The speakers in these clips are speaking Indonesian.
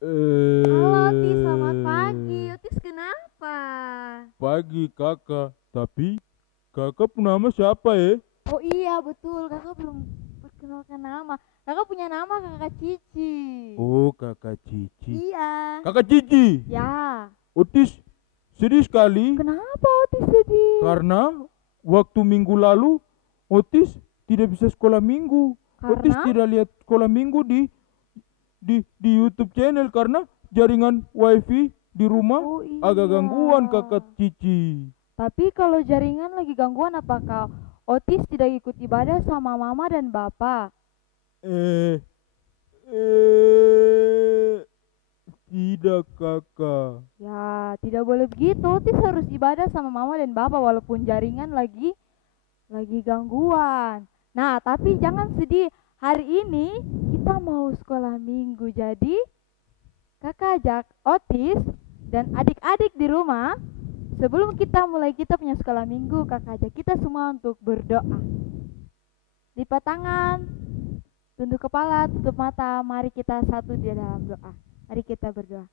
Halo Otis, Eh, selamat pagi. Otis kenapa? Pagi kakak, tapi kakak nama siapa ya? Oh iya betul, kakak belum perkenalkan nama. Kakak punya nama kakak Cici. Oh, kakak Cici. Iya. Kakak Cici, Ya. Otis sedih sekali Kenapa Otis sedih? karena waktu minggu lalu Otis tidak bisa sekolah minggu. Otis Karena? tidak lihat sekolah minggu di YouTube channel karena jaringan wifi di rumah Oh agak iya. gangguan kakak Cici. Tapi kalau jaringan lagi gangguan apakah Otis tidak ikut ibadah sama mama dan bapak? Eh, eh, Tidak kakak. Ya, tidak boleh begitu. Otis harus ibadah sama mama dan bapak walaupun jaringan lagi gangguan. Nah, tapi jangan sedih. Hari ini kita mau sekolah minggu. Jadi, kakak ajak Otis dan adik-adik di rumah. Sebelum kita punya sekolah minggu, kakak ajak kita semua untuk berdoa. Lipat tangan, tunduk kepala, tutup mata. Mari kita satu di dalam doa. Mari kita berdoa.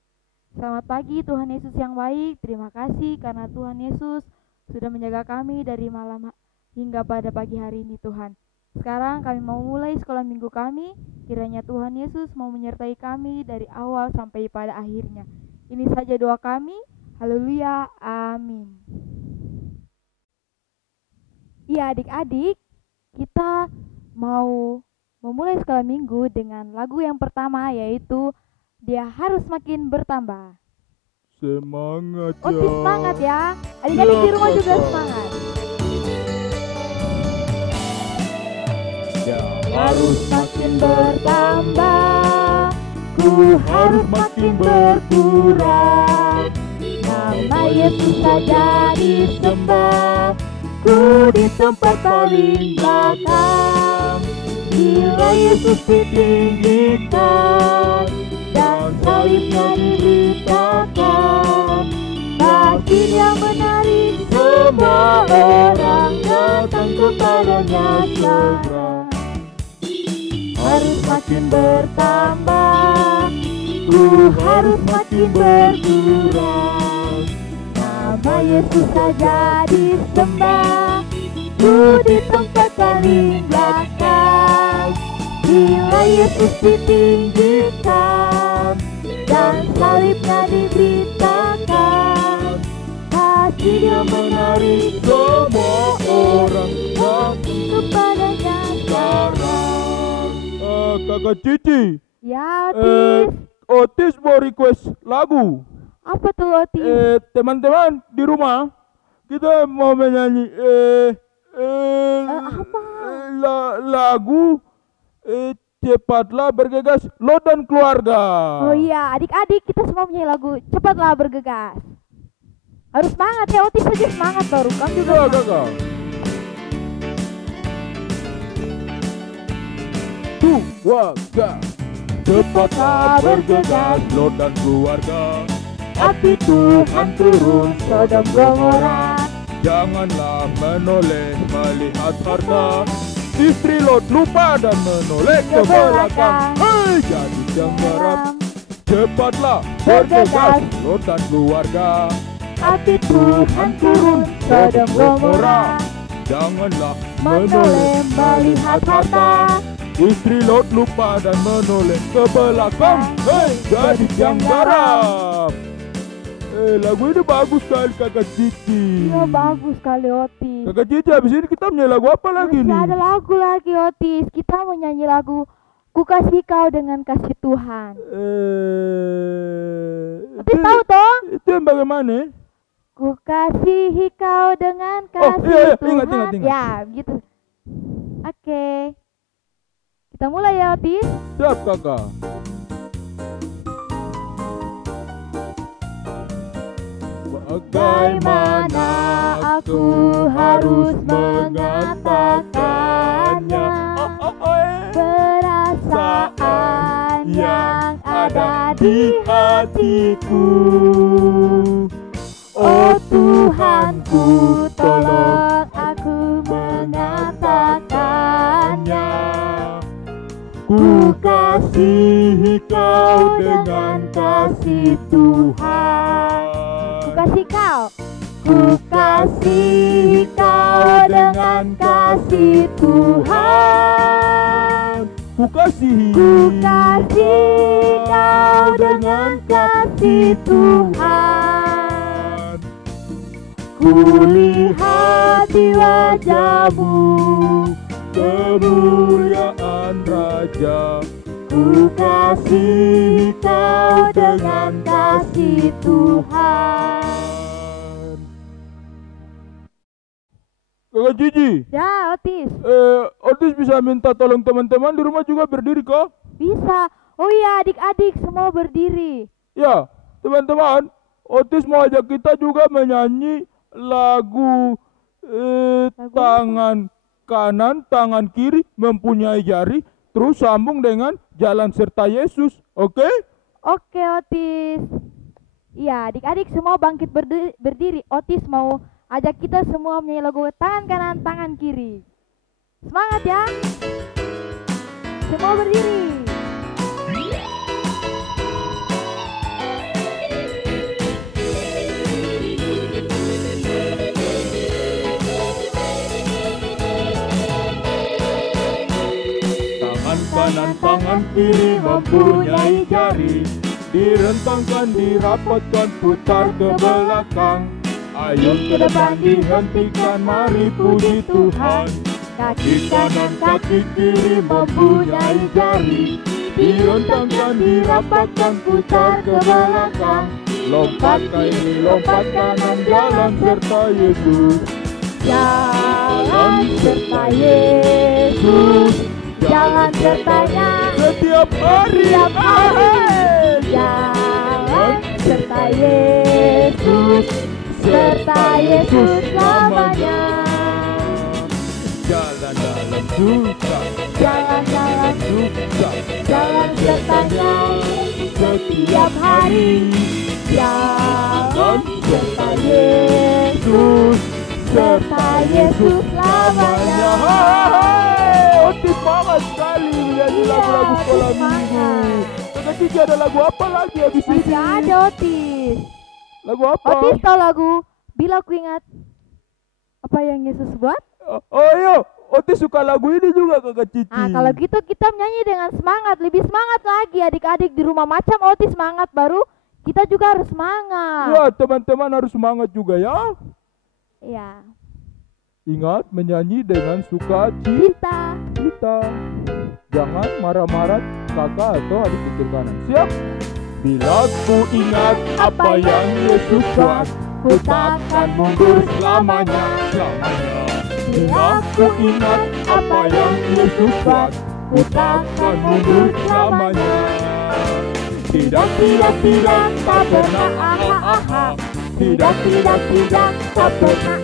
Selamat pagi Tuhan Yesus yang baik. Terima kasih karena Tuhan Yesus sudah menjaga kami dari malam hingga pada pagi hari ini Tuhan. Sekarang kami mau mulai sekolah minggu kami. Kiranya Tuhan Yesus mau menyertai kami dari awal sampai pada akhirnya. Ini saja doa kami. Haleluya. Amin. Iya adik-adik, kita mau memulai sekolah minggu dengan lagu yang pertama yaitu Dia Harus Makin Bertambah. Semangat Otis ya. semangat ya. Adik-adik di rumah juga kakak. semangat. Ya, Harus makin bertambah, ku harus makin berkurang. Nama Yesus saja disembah, ku di tempat paling belakang. Bila Yesus ditinggikan dan salibnya diberitakan, pasti Dia menarik semua orang datang kepadanya segera. Harus makin bertambah, ku harus makin berkurang. Nama Yesus saja disembah, ku di tempat paling belakang. Bila Yesus ditinggikan dan salibnya diberitakan, pasti Dia menarik semua orang datang kepadanya sekarang. Kakak Cici, Ya Otis, Otis mau request lagu. apa tuh Otis? Teman-teman di rumah, kita mau menyanyi Apa? lagu Cepatlah Bergegas Lo dan Keluarga. Oh iya, adik-adik kita semua punya lagu Cepatlah Bergegas. Harus semangat ya Otis aja semangat baru kan juga Sudah semangat. kakak. Keluarga, cepatlah bergegas Lo dan keluarga. Api Tuhan turun Sodom Gomora. Janganlah menoleh melihat harta. Istri Lot lupa dan menoleh ke belakang. Hei, jadi cenggeram. Cepatlah bergegas Lot dan keluarga. Api Tuhan turun Sodom Gomora. Janganlah Menoleh melihat harta. Istri Lot lupa dan menoleh ke belakang. Hei, jadi yang garam. Lagu ini bagus sekali kakak Cici. Iya bagus sekali Otis. Kakak Cici, habis ini kita menyanyi lagu apa lagi Masih nih? ada lagu lagi Otis. Kita mau nyanyi lagu Ku Kasih Kau Dengan Kasih Tuhan. Otis tahu toh? Itu yang bagaimana? Ku kasihi kau dengan Oh, kasih iya, Tuhan. ingat. Ya, begitu. Oke. Kita mulai ya, Otis. Siap kakak. Bagaimana aku harus mengatakannya? Perasaan yang ada di hatiku. Oh Tuhanku, tolong aku mengatakannya. Ku kasihi kau dengan dengan kasih Tuhan. Ku kasih kau. Ku kasih kau dengan kasih Tuhan. Ku kasih kau dengan kasih Tuhan. Ku lihat di wajahmu kemuliaan Raja. Ku kasih kau dengan kasih Tuhan. Kakak Cici, Ya, Otis. Otis bisa minta tolong teman-teman di rumah juga berdiri kah? Bisa. Oh iya, adik-adik semua berdiri. Ya, teman-teman, Otis mau ajak kita juga menyanyi lagu tangan kanan, tangan kiri mempunyai jari, terus sambung dengan jalan serta Yesus. Oke? Oke, Otis. Iya, adik-adik semua bangkit berdiri. Otis mau ajak kita semua menyanyi lagu tangan kanan, tangan kiri. Semangat ya. Semua berdiri. Tangan kanan, tangan kiri mempunyai jari, direntangkan, dirapatkan, putar ke belakang. Ayo ke depan dihentikan, mari puji Tuhan. Kaki kanan, kaki kiri mempunyai jari, direntangkan, dirapatkan, putar ke belakang. Lompat kiri, lompat kanan, jalan serta Yesus. Jalan serta Yesus, jalan sertanya Setiap hari, setiap hari. Jalan serta Yesus, serta Yesus selamanya. jalan dalam susah, Jalan-jalan susah, jalan sertanya setiap hari. Jalan serta Yesus, serta Yesus selamanya. Otis semangat sekali menyanyi Iya, lagu-lagu sekolah Otis minggu. semangat. Kakak Cici ada lagu apa lagi habis ini? Masih ada Otis. Lagu apa? Otis tahu lagu Bila Ku Ingat Apa Yang Yesus Buat? Oh iya, Otis suka lagu ini juga Kakak Cici. Nah, kalau gitu kita menyanyi dengan semangat, lebih semangat lagi adik-adik di rumah. Macam Otis semangat, baru kita juga harus semangat. Ya, teman-teman harus semangat juga ya. Iya. Ingat menyanyi dengan sukacita. Kita Jangan marah-marah kakak atau adik kecil kanan. Siap? Bila ku ingat apa yang Yesus buat, ku takkan mundur selamanya, selamanya. Bila ku ingat apa yang Yesus buat, ku takkan mundur selamanya. Tidak, tidak, tidak, tak pernah, tidak, tidak, tidak, tak pernah,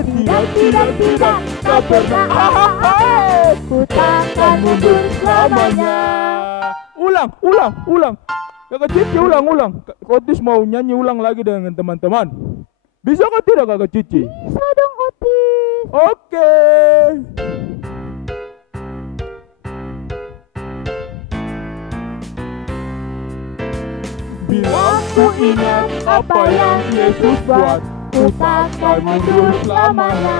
tidak, tidak, tidak, tak pernah, ku takkan mundur selamanya. Ulang. Kakak Cici ulang. Otis mau nyanyi ulang lagi dengan teman-teman. Bisa kah tidak Kakak Cici? Bisa dong Otis. Oke. Bila ku ingat apa yang Yesus buat, ku takkan mundur selamanya.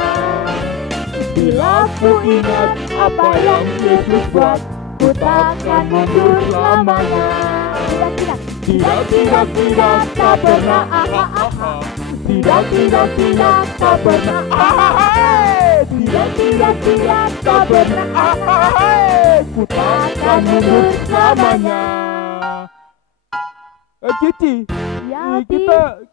Bila ku ingat apa yang Yesus buat, ku takkan mundur selamanya. Tidak, Tidak, tak pernah, Tidak, tak pernah, Tidak, tak pernah, Ku takkan mundur selamanya. Cici, Ya, Otis.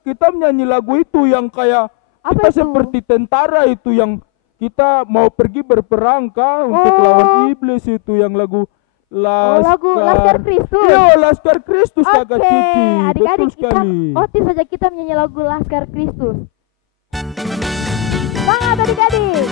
kita menyanyi lagu itu yang kayak Apa kita itu? seperti tentara itu yang kita mau pergi berperang kah untuk Oh. lawan iblis itu yang lagu lagu Laskar Kristus. Iya, Laskar Kristus Kakak Oke, Cici. Betul adik-adik kita, sekali. Otis saja kita menyanyi lagu Laskar Kristus. Semangat adik-adik.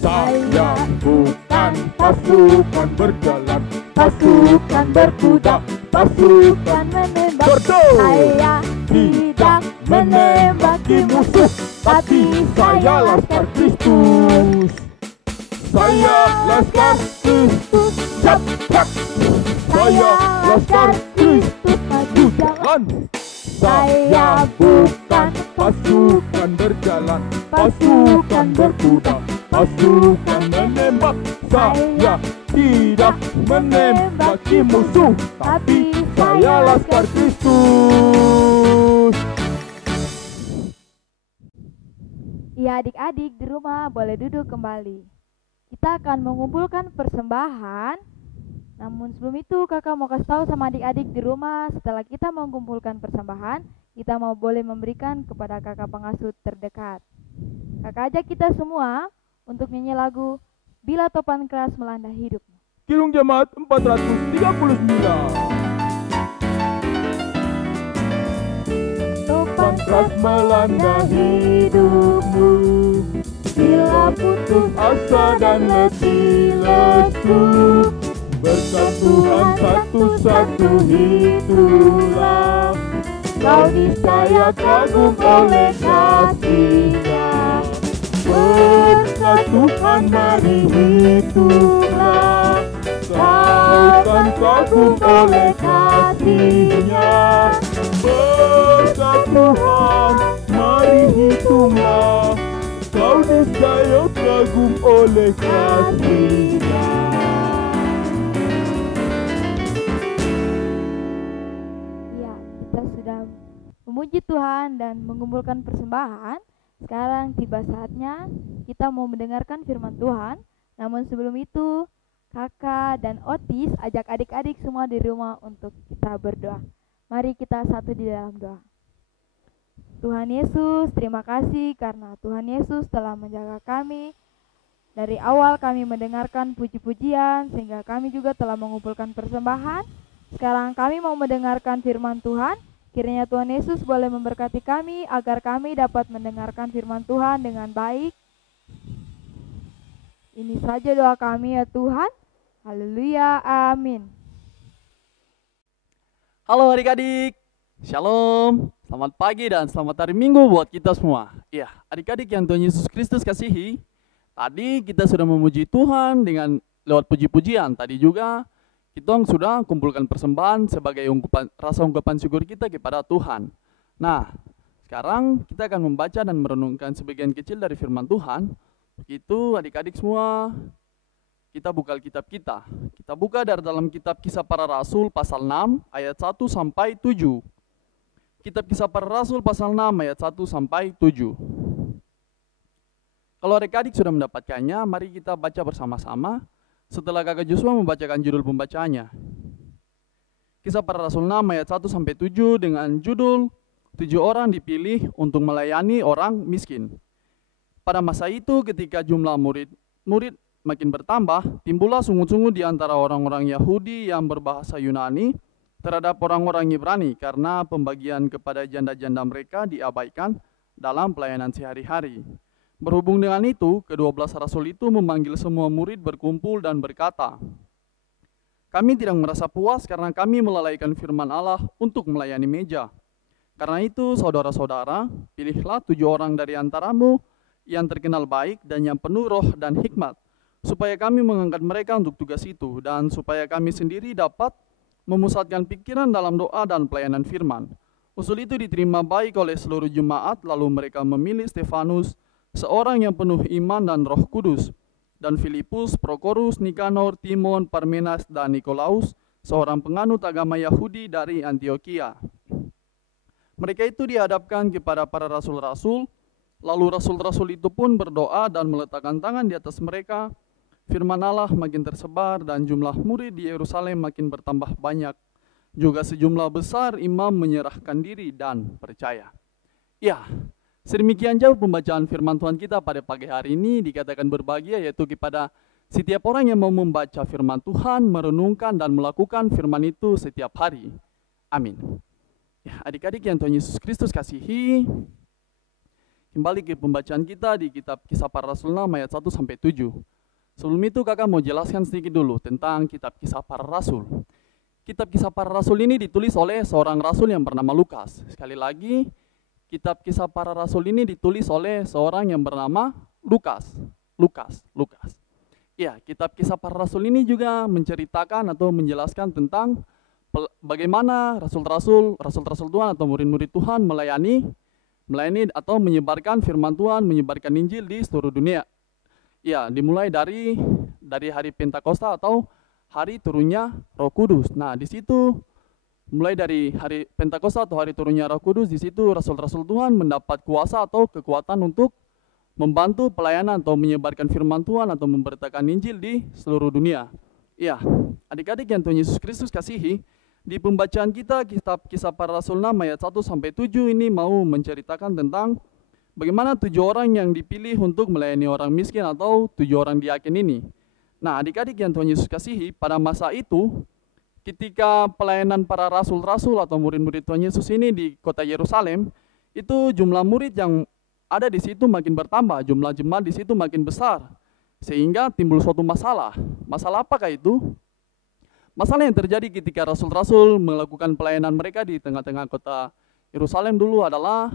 Saya bukan pasukan berjalan, pasukan berkuda, pasukan menembak. Betul. Saya tidak menembaki musuh, tapi saya Laskar Kristus. Saya Laskar Kristus. Cepat. Saya Laskar Kristus. Maju jalan. Saya bukan pasukan berjalan, pasukan berkuda, pasukan menembak. Saya tidak menembaki musuh, tapi saya Laskar Kristus. Ya adik-adik di rumah boleh duduk kembali. Kita akan mengumpulkan persembahan. Namun sebelum itu kakak mau kasih tahu sama adik-adik di rumah, setelah kita mengumpulkan persembahan, kita mau boleh memberikan kepada kakak pengasuh terdekat. Kakak ajak kita semua untuk nyanyi lagu Bila Topan Keras Melanda Hidupmu. Kidung Jemaat 439. Topan keras melanda hidupmu, bila putus asa dan letih lesu, berkat Tuhan satu-satu itulah, kau niscaya kagum oleh kasih-Nya. Berkat Tuhan mari hitunglah, kau kan kagum oleh kasih-Nya. Berkat Tuhan mari hitunglah, kau niscaya kagum oleh kasih-Nya. Memuji Tuhan dan mengumpulkan persembahan. Sekarang tiba saatnya kita mau mendengarkan firman Tuhan. Namun sebelum itu, kakak dan Otis ajak adik-adik semua di rumah untuk kita berdoa. Mari kita satu di dalam doa. Tuhan Yesus, terima kasih karena Tuhan Yesus telah menjaga kami. Dari awal kami mendengarkan puji-pujian sehingga kami juga telah mengumpulkan persembahan. Sekarang kami mau mendengarkan firman Tuhan. Kiranya Tuhan Yesus boleh memberkati kami agar kami dapat mendengarkan firman Tuhan dengan baik. Ini saja doa kami ya Tuhan. Haleluya, amin. Halo adik-adik, shalom, selamat pagi dan selamat hari Minggu buat kita semua. Ya, adik-adik yang Tuhan Yesus Kristus kasihi, tadi kita sudah memuji Tuhan dengan lewat puji-pujian. Tadi juga kita sudah kumpulkan persembahan sebagai rasa ungkapan syukur kita kepada Tuhan. Nah, sekarang kita akan membaca dan merenungkan sebagian kecil dari firman Tuhan. Begitu adik-adik semua, kita buka Alkitab kita. Kita buka dari dalam kitab Kisah Para Rasul pasal 6 ayat 1 sampai 7. Kitab Kisah Para Rasul pasal 6 ayat 1 sampai 7. Kalau adik-adik sudah mendapatkannya, mari kita baca bersama-sama. Setelah kakak Joshua membacakan judul pembacaannya. Kisah Para Rasul 6 ayat 1 sampai 7 dengan judul 7 orang dipilih untuk melayani orang miskin. Pada masa itu ketika jumlah murid makin bertambah, timbullah sungut-sungut di antara orang-orang Yahudi yang berbahasa Yunani terhadap orang-orang Ibrani karena pembagian kepada janda-janda mereka diabaikan dalam pelayanan sehari-hari. Berhubung dengan itu, ke-12 rasul itu memanggil semua murid berkumpul dan berkata, "Kami tidak merasa puas karena kami melalaikan firman Allah untuk melayani meja. Karena itu, saudara-saudara, pilihlah 7 orang dari antaramu yang terkenal baik dan yang penuh roh dan hikmat, supaya kami mengangkat mereka untuk tugas itu, dan supaya kami sendiri dapat memusatkan pikiran dalam doa dan pelayanan firman." Usul itu diterima baik oleh seluruh jemaat, lalu mereka memilih Stefanus, seorang yang penuh iman dan Roh Kudus, dan Filipus, Prokorus, Nikanor, Timon, Parmenas, dan Nikolaus, seorang penganut agama Yahudi dari Antioquia. Mereka itu dihadapkan kepada para rasul-rasul, lalu rasul-rasul itu pun berdoa dan meletakkan tangan di atas mereka. Firman Allah makin tersebar dan jumlah murid di Yerusalem makin bertambah banyak. Juga sejumlah besar imam menyerahkan diri dan percaya. Ya, sedemikian jauh pembacaan firman Tuhan kita pada pagi hari ini. Dikatakan berbahagia yaitu kepada setiap orang yang mau membaca firman Tuhan, merenungkan dan melakukan firman itu setiap hari. Amin. Ya, adik-adik yang Tuhan Yesus Kristus kasihi, kembali ke pembacaan kita di kitab Kisah Para Rasul 6 ayat 1 sampai 7. Sebelum itu kakak mau jelaskan sedikit dulu tentang kitab Kisah Para Rasul. Kitab Kisah Para Rasul ini ditulis oleh seorang rasul yang bernama Lukas. Sekali lagi, kitab Kisah Para Rasul ini ditulis oleh seorang yang bernama Lukas. Ya, kitab Kisah Para Rasul ini juga menceritakan atau menjelaskan tentang bagaimana rasul-rasul Tuhan atau murid-murid Tuhan melayani atau menyebarkan firman Tuhan, menyebarkan Injil di seluruh dunia. Ya, dimulai dari hari Pentakosta atau hari turunnya Roh Kudus. Nah, di situ mulai dari hari Pentakosta atau hari turunnya Roh Kudus, di situ rasul-rasul Tuhan mendapat kuasa atau kekuatan untuk membantu pelayanan atau menyebarkan firman Tuhan atau memberitakan Injil di seluruh dunia. Ya, adik-adik yang Tuhan Yesus Kristus kasihi, di pembacaan kita kitab Kisah Para Rasul 6 ayat 1-7 ini mau menceritakan tentang bagaimana 7 orang yang dipilih untuk melayani orang miskin atau 7 orang diaken ini. Nah, adik-adik yang Tuhan Yesus kasihi, pada masa itu ketika pelayanan para rasul-rasul atau murid-murid Tuhan Yesus ini di kota Yerusalem, itu jumlah murid yang ada di situ makin bertambah, jumlah jemaat di situ makin besar, sehingga timbul suatu masalah. Masalah apakah itu? Masalah yang terjadi ketika rasul-rasul melakukan pelayanan mereka di tengah-tengah kota Yerusalem dulu adalah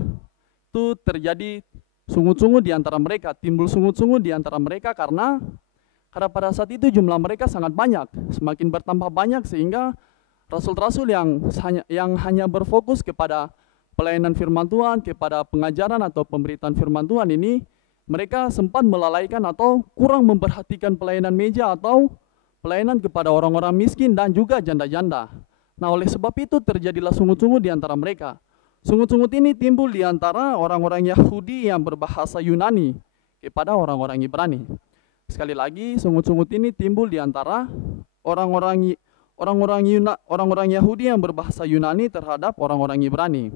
itu terjadi sungut-sungut di antara mereka, timbul sungut-sungut di antara mereka karena pada saat itu jumlah mereka sangat banyak, semakin bertambah banyak sehingga rasul-rasul yang hanya berfokus kepada pelayanan firman Tuhan, kepada pengajaran atau pemberitaan firman Tuhan ini, mereka sempat melalaikan atau kurang memperhatikan pelayanan meja atau pelayanan kepada orang-orang miskin dan juga janda-janda. Nah, oleh sebab itu terjadilah sungut-sungut di antara mereka. Sungut-sungut ini timbul di antara orang-orang Yahudi yang berbahasa Yunani kepada orang-orang Ibrani. Sekali lagi, sungut-sungut ini timbul di antara orang-orang Yahudi yang berbahasa Yunani terhadap orang-orang Ibrani.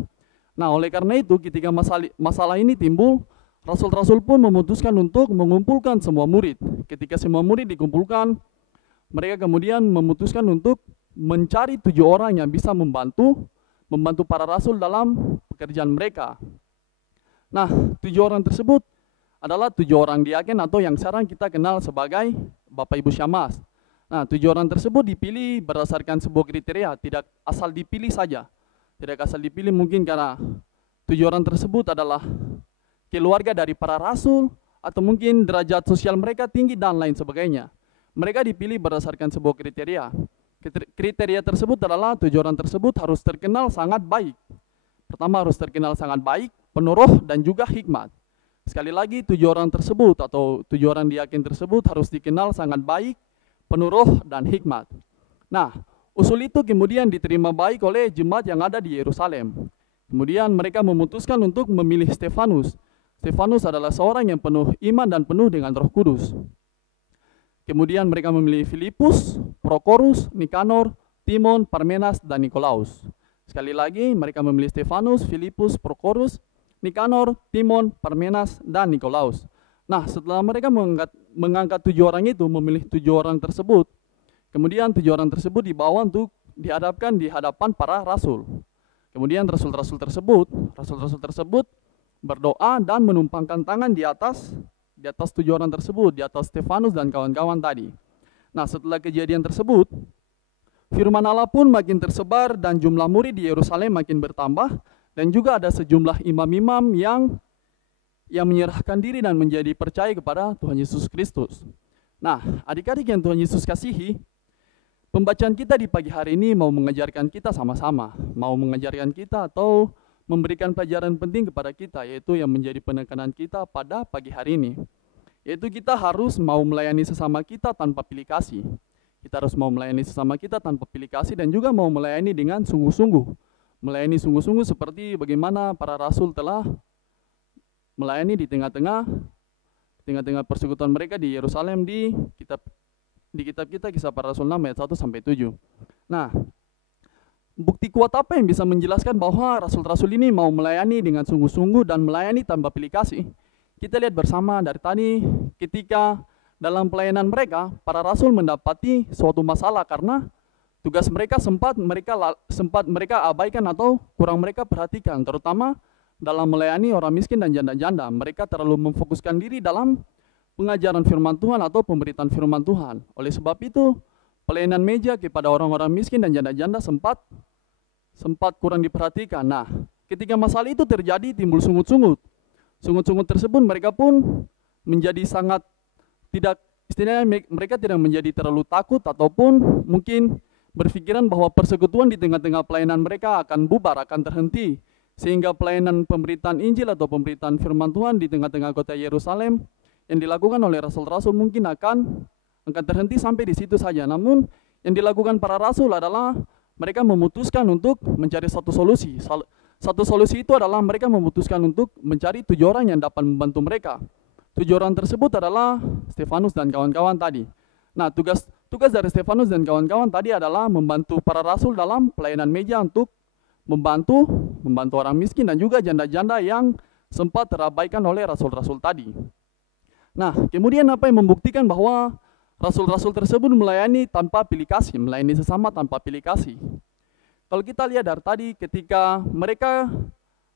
Nah, oleh karena itu ketika masalah ini timbul, rasul-rasul pun memutuskan untuk mengumpulkan semua murid. Ketika semua murid dikumpulkan, mereka kemudian memutuskan untuk mencari 7 orang yang bisa membantu para rasul dalam pekerjaan mereka. Nah, 7 orang tersebut adalah 7 orang diaken atau yang sekarang kita kenal sebagai Bapak Ibu Syamas. Nah, 7 orang tersebut dipilih berdasarkan sebuah kriteria, tidak asal dipilih saja. Tidak asal dipilih mungkin karena 7 orang tersebut adalah keluarga dari para rasul, atau mungkin derajat sosial mereka tinggi dan lain sebagainya. Mereka dipilih berdasarkan sebuah kriteria. Kriteria tersebut adalah 7 orang tersebut harus terkenal sangat baik. Pertama, harus terkenal sangat baik, penuh roh dan juga hikmat. Sekali lagi, 7 orang tersebut atau 7 orang diaken tersebut harus dikenal sangat baik, penuh roh dan hikmat. Nah, usul itu kemudian diterima baik oleh jemaat yang ada di Yerusalem. Kemudian mereka memutuskan untuk memilih Stefanus. Stefanus adalah seorang yang penuh iman dan penuh dengan Roh Kudus. Kemudian mereka memilih Filipus, Prokorus, Nikanor, Timon, Parmenas, dan Nikolaus. Sekali lagi, mereka memilih Stefanus, Filipus, Prokorus, Nikanor, Timon, Parmenas, dan Nikolaus. Nah, setelah mereka mengangkat 7 orang itu, memilih 7 orang tersebut, kemudian 7 orang tersebut dibawa untuk dihadapkan di hadapan para rasul. Kemudian rasul-rasul tersebut berdoa dan menumpangkan tangan di atas 7 orang tersebut, di atas Stefanus dan kawan-kawan tadi. Nah, setelah kejadian tersebut, firman Allah pun makin tersebar dan jumlah murid di Yerusalem makin bertambah, dan juga ada sejumlah imam-imam yang menyerahkan diri dan menjadi percaya kepada Tuhan Yesus Kristus. Nah, adik-adik yang Tuhan Yesus kasihi, pembacaan kita di pagi hari ini mau mengajarkan kita sama-sama, mau mengajarkan kita atau memberikan pelajaran penting kepada kita, yaitu yang menjadi penekanan kita pada pagi hari ini, yaitu kita harus mau melayani sesama kita tanpa pilih kasih. Kita harus mau melayani sesama kita tanpa pilih kasih dan juga mau melayani dengan sungguh-sungguh. Melayani sungguh-sungguh seperti bagaimana para rasul telah melayani di tengah-tengah persekutuan mereka di Yerusalem di kitab kita Kisah Para Rasul 6 ayat 1-7. Nah, bukti kuat apa yang bisa menjelaskan bahwa rasul-rasul ini mau melayani dengan sungguh-sungguh dan melayani tanpa pilih kasih? Kita lihat bersama dari tadi, ketika dalam pelayanan mereka, para rasul mendapati suatu masalah karena tugas mereka sempat mereka abaikan atau kurang mereka perhatikan, terutama dalam melayani orang miskin dan janda-janda. Mereka terlalu memfokuskan diri dalam pengajaran firman Tuhan atau pemberitaan firman Tuhan. Oleh sebab itu, pelayanan meja kepada orang-orang miskin dan janda-janda sempat kurang diperhatikan. Nah, ketika masalah itu terjadi, timbul sungut-sungut. Sungut-sungut tersebut mereka pun menjadi sangat tidak Istilahnya mereka tidak menjadi terlalu takut ataupun mungkin berpikiran bahwa persekutuan di tengah-tengah pelayanan mereka akan bubar, akan terhenti. Sehingga pelayanan pemberitaan Injil atau pemberitaan firman Tuhan di tengah-tengah kota Yerusalem yang dilakukan oleh rasul-rasul mungkin akan terhenti sampai di situ saja. Namun yang dilakukan para rasul adalah mereka memutuskan untuk mencari satu solusi. Satu solusi itu adalah mereka memutuskan untuk mencari 7 orang yang dapat membantu mereka. 7 orang tersebut adalah Stefanus dan kawan-kawan tadi. Nah, tugas dari Stefanus dan kawan-kawan tadi adalah membantu para rasul dalam pelayanan meja untuk membantu orang miskin dan juga janda-janda yang sempat terabaikan oleh rasul-rasul tadi. Nah, kemudian apa yang membuktikan bahwa rasul-rasul tersebut melayani tanpa pilih kasih, melayani sesama tanpa pilih kasih? Kalau kita lihat dari tadi, ketika mereka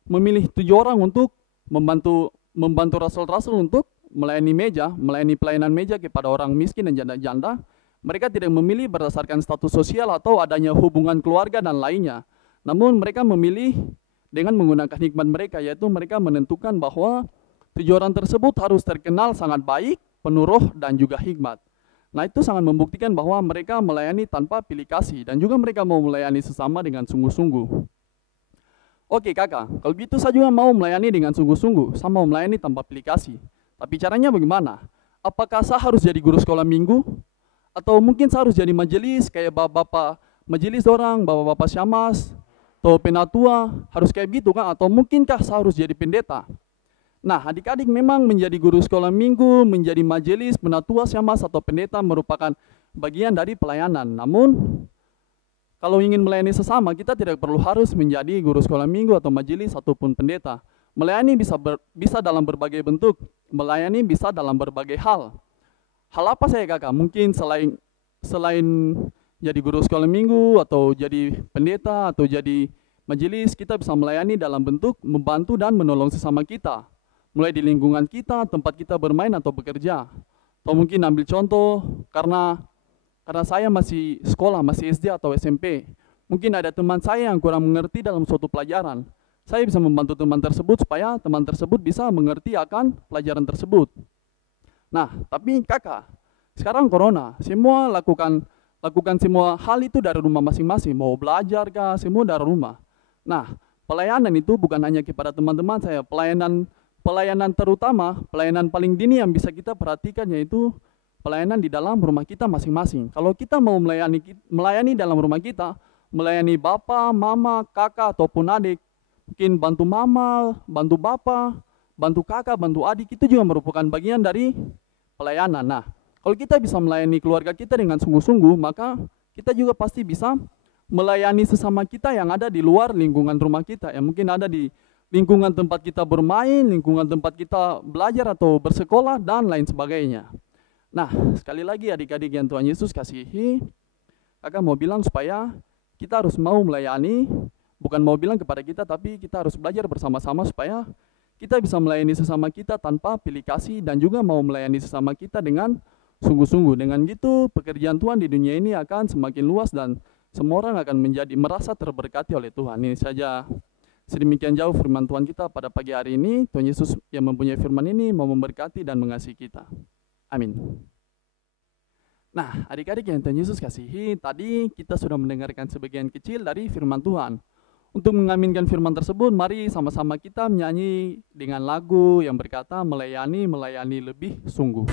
memilih 7 orang untuk membantu rasul-rasul untuk melayani pelayanan meja kepada orang miskin dan janda-janda, mereka tidak memilih berdasarkan status sosial atau adanya hubungan keluarga dan lainnya. Namun mereka memilih dengan menggunakan hikmat mereka, yaitu mereka menentukan bahwa 7 orang tersebut harus terkenal sangat baik, penuh roh, dan juga hikmat. Nah, itu sangat membuktikan bahwa mereka melayani tanpa pilih kasih, dan juga mereka mau melayani sesama dengan sungguh-sungguh. Oke kakak, kalau begitu saya juga mau melayani dengan sungguh-sungguh, saya mau melayani tanpa pilih kasih. Tapi caranya bagaimana? Apakah saya harus jadi guru sekolah minggu? Atau mungkin saya harus jadi majelis, kayak bapak-bapak majelis orang, bapak-bapak syamas, atau penatua, harus kayak gitu kan? Atau mungkinkah saya harus jadi pendeta? Nah, adik-adik, memang menjadi guru sekolah minggu, menjadi majelis, penatua, syamas, atau pendeta merupakan bagian dari pelayanan. Namun, kalau ingin melayani sesama, kita tidak perlu harus menjadi guru sekolah minggu atau majelis ataupun pendeta. Melayani bisa dalam berbagai bentuk, melayani bisa dalam berbagai hal. Hal apa saya kakak? Mungkin selain jadi guru sekolah minggu atau jadi pendeta atau jadi majelis, kita bisa melayani dalam bentuk membantu dan menolong sesama kita. Mulai di lingkungan kita, tempat kita bermain atau bekerja. Atau mungkin ambil contoh, karena saya masih sekolah, masih SD atau SMP. Mungkin ada teman saya yang kurang mengerti dalam suatu pelajaran. Saya bisa membantu teman tersebut supaya teman tersebut bisa mengerti akan pelajaran tersebut. Nah, tapi kakak, sekarang corona, semua lakukan semua hal itu dari rumah masing-masing. Mau belajar kah, semua dari rumah. Nah, pelayanan itu bukan hanya kepada teman-teman saya, pelayanan terutama, pelayanan paling dini yang bisa kita perhatikan yaitu pelayanan di dalam rumah kita masing-masing. Kalau kita mau melayani dalam rumah kita, melayani bapak, mama, kakak, ataupun adik, mungkin bantu mama, bantu bapak, bantu kakak, bantu adik, itu juga merupakan bagian dari pelayanan. Nah, kalau kita bisa melayani keluarga kita dengan sungguh-sungguh, maka kita juga pasti bisa melayani sesama kita yang ada di luar lingkungan rumah kita, yang mungkin ada di lingkungan tempat kita bermain, lingkungan tempat kita belajar atau bersekolah, dan lain sebagainya. Nah, sekali lagi adik-adik yang Tuhan Yesus kasihi, kakak mau bilang supaya kita harus mau melayani, bukan mau bilang kepada kita, tapi kita harus belajar bersama-sama supaya kita bisa melayani sesama kita tanpa pilih kasih dan juga mau melayani sesama kita dengan sungguh-sungguh. Dengan gitu, pekerjaan Tuhan di dunia ini akan semakin luas dan semua orang akan merasa terberkati oleh Tuhan. Ini saja sedemikian jauh firman Tuhan kita pada pagi hari ini. Tuhan Yesus yang mempunyai firman ini mau memberkati dan mengasihi kita. Amin. Nah, adik-adik yang Tuhan Yesus kasihi, tadi kita sudah mendengarkan sebagian kecil dari firman Tuhan. Untuk mengaminkan firman tersebut, mari sama-sama kita menyanyi dengan lagu yang berkata melayani lebih sungguh.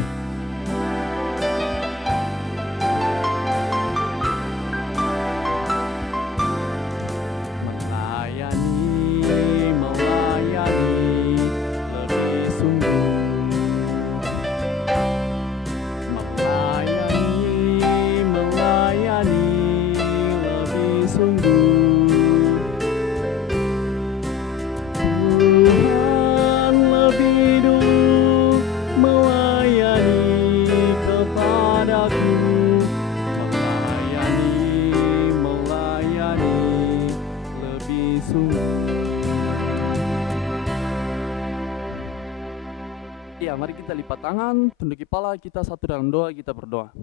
Ya, mari kita lipat tangan, tunduk kepala, kita satu dalam doa, kita berdoa.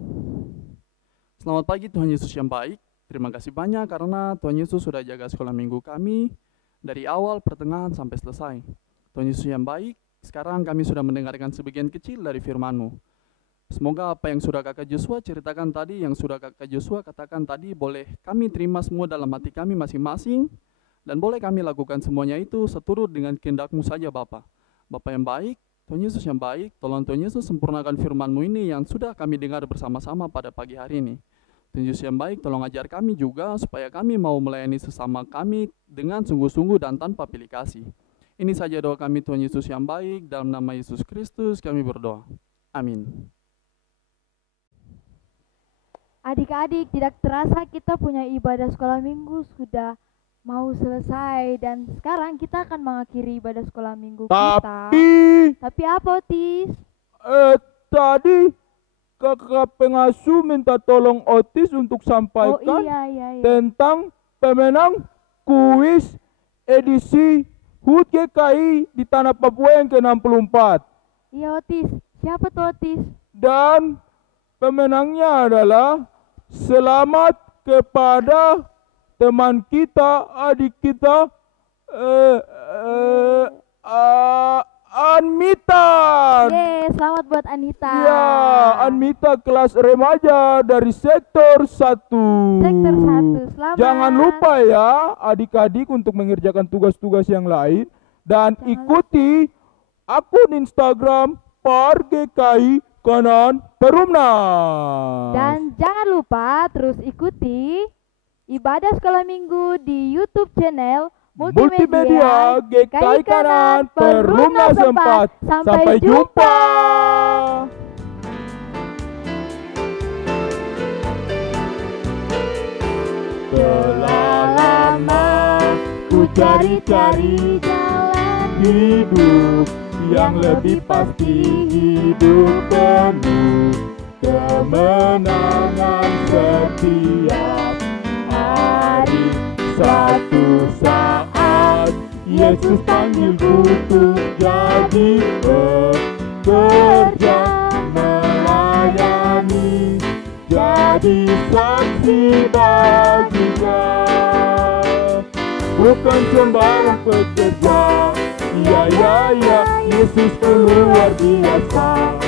Selamat pagi Tuhan Yesus yang baik. Terima kasih banyak karena Tuhan Yesus sudah jaga sekolah minggu kami dari awal, pertengahan, sampai selesai. Tuhan Yesus yang baik, sekarang kami sudah mendengarkan sebagian kecil dari firman-Mu. Semoga apa yang sudah kakak Joshua ceritakan tadi, yang sudah kakak Joshua katakan tadi, boleh kami terima semua dalam hati kami masing-masing, dan boleh kami lakukan semuanya itu seturut dengan kehendak-Mu saja Bapa. Bapa yang baik, Tuhan Yesus yang baik, tolong Tuhan Yesus sempurnakan firman-Mu ini yang sudah kami dengar bersama-sama pada pagi hari ini. Tuhan Yesus yang baik, tolong ajar kami juga supaya kami mau melayani sesama kami dengan sungguh-sungguh dan tanpa pilih kasih. Ini saja doa kami Tuhan Yesus yang baik, dalam nama Yesus Kristus kami berdoa. Amin. Adik-adik, tidak terasa kita punya ibadah sekolah minggu sudah mau selesai, dan sekarang kita akan mengakhiri ibadah sekolah minggu kita. Tapi apa, Otis? Tadi kakak pengasuh minta tolong Otis untuk sampaikan tentang pemenang kuis edisi HUT GKI di Tanah Papua yang ke-64. Iya, Otis. Siapa tuh, Otis? Dan pemenangnya adalah selamat kepada teman kita, adik kita, Anmita. Selamat buat Anita. Ya, Anmita kelas remaja dari sektor 1. Sektor 1, selamat. Jangan lupa ya adik-adik untuk mengerjakan tugas-tugas yang lain. Dan ikuti akun Instagram PAR-GKI Kanan Perumnas. Dan jangan lupa terus ikuti ibadah sekolah minggu di YouTube channel Multimedia GKI Kanan Perumnas 4. Sampai jumpa. Telah lama ku cari-cari jalan hidup yang lebih pasti, hidup penuh kemenangan setiap hari. Suatu saat Yesus panggilku untuk jadi pekerja, melayani, jadi saksi baginya. Bukan sembarang pekerja, ya ya ya, Yesus luar biasa.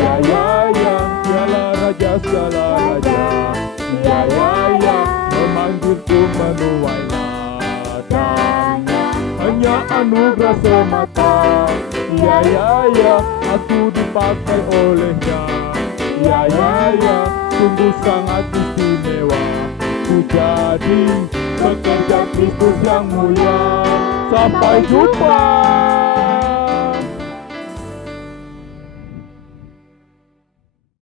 Ya ya ya, dialah Raja segala raja. Ya ya ya, memanggilku menuai ladangnya. Hanya anugerah semata. Ya ya ya, aku dipakai olehnya. Ya ya ya, sungguh sangat istimewa. Ku jadi pekerja Kristus yang mulia. Sampai jumpa.